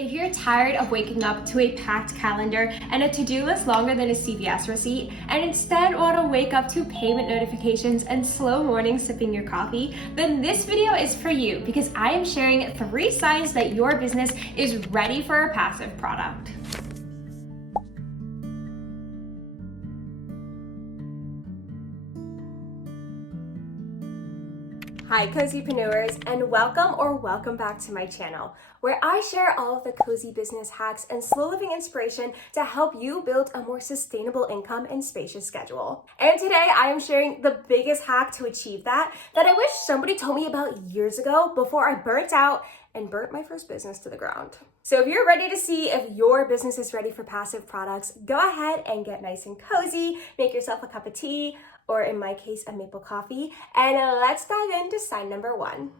If you're tired of waking up to a packed calendar and a to-do list longer than a CVS receipt, and instead want to wake up to payment notifications and slow mornings sipping your coffee, then this video is for you because I am sharing 3 signs that your business is ready for a passive product. Hi Cozypreneurs, and welcome back to my channel, where I share all of the cozy business hacks and slow living inspiration to help you build a more sustainable income and spacious schedule. And today I am sharing the biggest hack to achieve that I wish somebody told me about years ago before I burnt out and burnt my first business to the ground. So if you're ready to see if your business is ready for passive products, go ahead and get nice and cozy, make yourself a cup of tea, or in my case, a maple coffee, and let's dive into sign number 1.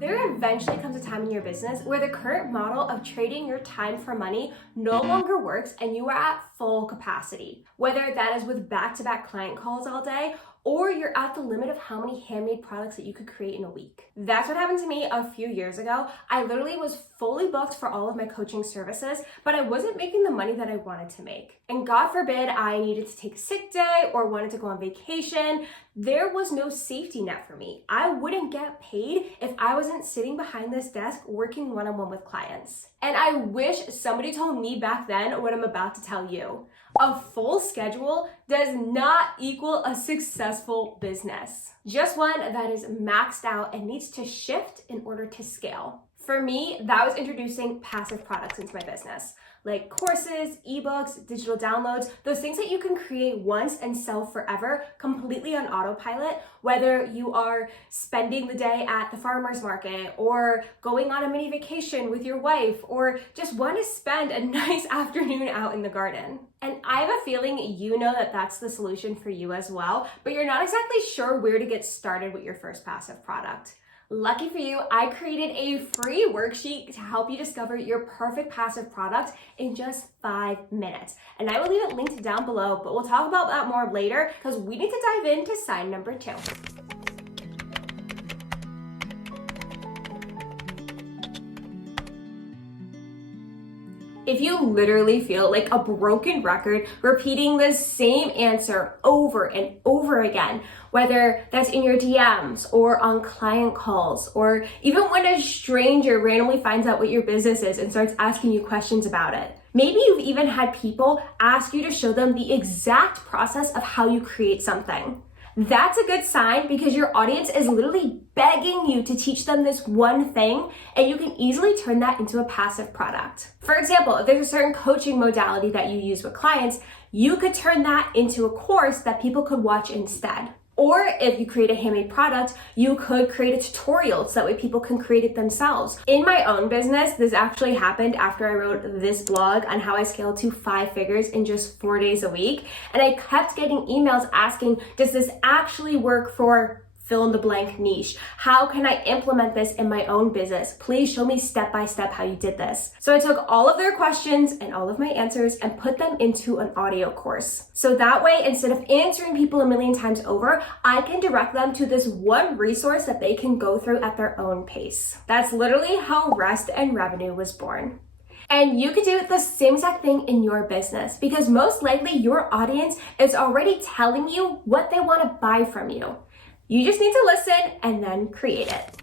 There eventually comes a time in your business where the current model of trading your time for money no longer works and you are at full capacity. Whether that is with back-to-back client calls all day, or you're at the limit of how many handmade products that you could create in a week. That's what happened to me a few years ago. I literally was fully booked for all of my coaching services, but I wasn't making the money that I wanted to make. And God forbid I needed to take a sick day or wanted to go on vacation. There was no safety net for me. I wouldn't get paid if I wasn't sitting behind this desk working one-on-one with clients. And I wish somebody told me back then what I'm about to tell you. A full schedule does not equal a successful business. Just one that is maxed out and needs to shift in order to scale. For me, that was introducing passive products into my business, like courses, ebooks, digital downloads, those things that you can create once and sell forever, completely on autopilot, whether you are spending the day at the farmer's market or going on a mini vacation with your wife, or just want to spend a nice afternoon out in the garden. And I have a feeling you know that that's the solution for you as well, but you're not exactly sure where to get started with your first passive product. Lucky for you, I created a free worksheet to help you discover your perfect passive product in just 5 minutes. And I will leave it linked down below, but we'll talk about that more later because we need to dive into sign number 2. If you literally feel like a broken record repeating the same answer over and over again, whether that's in your DMs or on client calls, or even when a stranger randomly finds out what your business is and starts asking you questions about it. Maybe you've even had people ask you to show them the exact process of how you create something. That's a good sign because your audience is literally begging you to teach them this one thing, and you can easily turn that into a passive product. For example, if there's a certain coaching modality that you use with clients, you could turn that into a course that people could watch instead. Or if you create a handmade product, you could create a tutorial so that way people can create it themselves. In my own business, this actually happened after I wrote this blog on how I scaled to 5 figures in just 4 days a week. And I kept getting emails asking, does this actually work for fill in the blank niche? How can I implement this in my own business? Please show me step by step how you did this. So I took all of their questions and all of my answers and put them into an audio course. So that way, instead of answering people a million times over, I can direct them to this one resource that they can go through at their own pace. That's literally how Rest and Revenue was born. And you could do the same exact thing in your business because most likely your audience is already telling you what they want to buy from you. You just need to listen and then create it.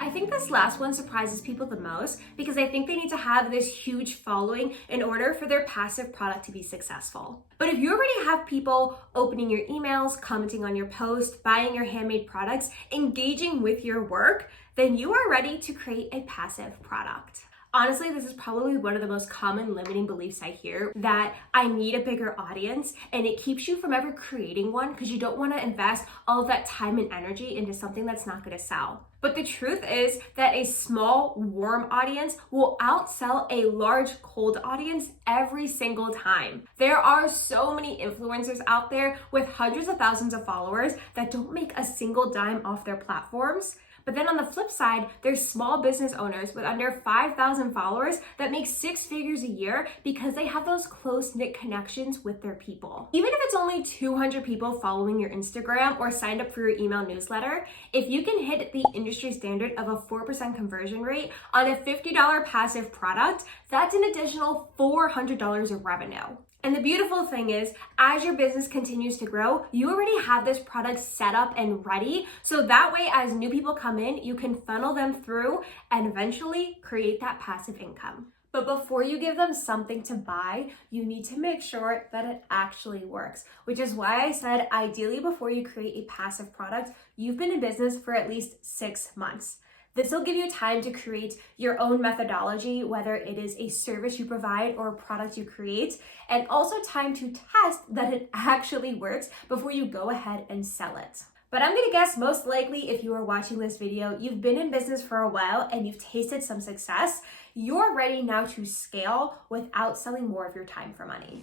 I think this last one surprises people the most because I think they need to have this huge following in order for their passive product to be successful. But if you already have people opening your emails, commenting on your post, buying your handmade products, engaging with your work, then you are ready to create a passive product. Honestly, this is probably one of the most common limiting beliefs I hear, that I need a bigger audience, and it keeps you from ever creating one because you don't want to invest all of that time and energy into something that's not going to sell. But the truth is that a small, warm audience will outsell a large, cold audience every single time. There are so many influencers out there with hundreds of thousands of followers that don't make a single dime off their platforms, But then on the flip side, there's small business owners with under 5,000 followers that make 6 figures a year because they have those close-knit connections with their people. Even if it's only 200 people following your Instagram or signed up for your email newsletter, if you can hit the industry standard of a 4% conversion rate on a $50 passive product, that's an additional $400 of revenue. And the beautiful thing is, as your business continues to grow, you already have this product set up and ready. So that way, as new people come in, you can funnel them through and eventually create that passive income. But before you give them something to buy, you need to make sure that it actually works, which is why I said ideally before you create a passive product, you've been in business for at least 6 months. This will give you time to create your own methodology, whether it is a service you provide or a product you create, and also time to test that it actually works before you go ahead and sell it. But I'm gonna guess most likely if you are watching this video, you've been in business for a while and you've tasted some success. You're ready now to scale without selling more of your time for money.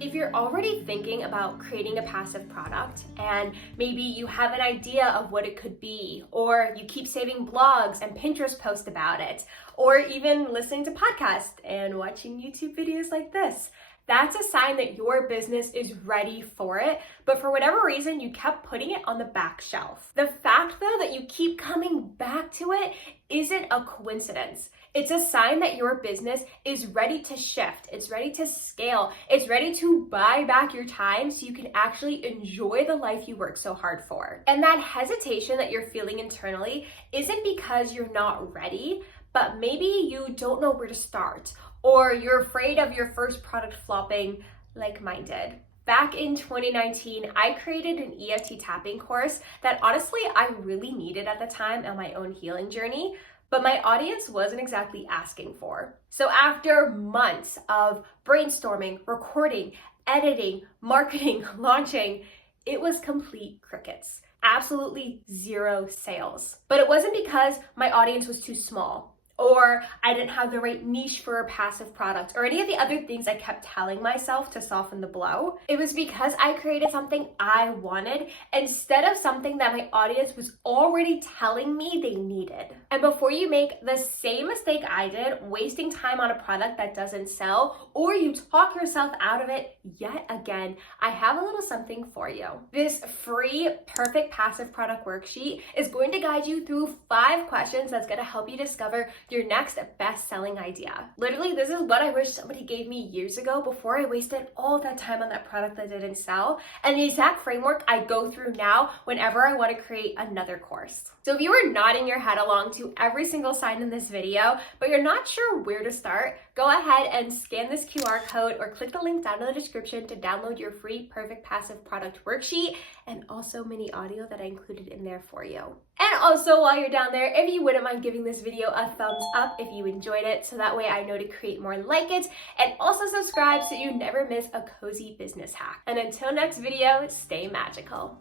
If you're already thinking about creating a passive product and maybe you have an idea of what it could be, or you keep saving blogs and Pinterest posts about it, or even listening to podcasts and watching YouTube videos like this, that's a sign that your business is ready for it, but for whatever reason, you kept putting it on the back shelf. The fact though that you keep coming back to it isn't a coincidence. It's a sign that your business is ready to shift. It's ready to scale. It's ready to buy back your time so you can actually enjoy the life you work so hard for. And that hesitation that you're feeling internally isn't because you're not ready, but maybe you don't know where to start, or you're afraid of your first product flopping like mine did. Back in 2019, I created an EFT tapping course that honestly I really needed at the time on my own healing journey, but my audience wasn't exactly asking for. So after months of brainstorming, recording, editing, marketing, launching, it was complete crickets. Absolutely zero sales. But it wasn't because my audience was too small, or I didn't have the right niche for a passive product, or any of the other things I kept telling myself to soften the blow. It was because I created something I wanted instead of something that my audience was already telling me they needed. And before you make the same mistake I did, wasting time on a product that doesn't sell, or you talk yourself out of it yet again, I have a little something for you. This free perfect passive product worksheet is going to guide you through 5 questions that's going to help you discover your next best-selling idea. Literally, this is what I wish somebody gave me years ago before I wasted all that time on that product that didn't sell, and the exact framework I go through now whenever I want to create another course. So if you are nodding your head along to every single sign in this video, but you're not sure where to start, go ahead and scan this QR code or click the link down in the description to download your free perfect passive product worksheet and also mini audio that I included in there for you. And also while you're down there, if you wouldn't mind giving this video a thumbs up if you enjoyed it, so that way I know to create more like it, and also subscribe so you never miss a cozy business hack. And until next video, stay magical.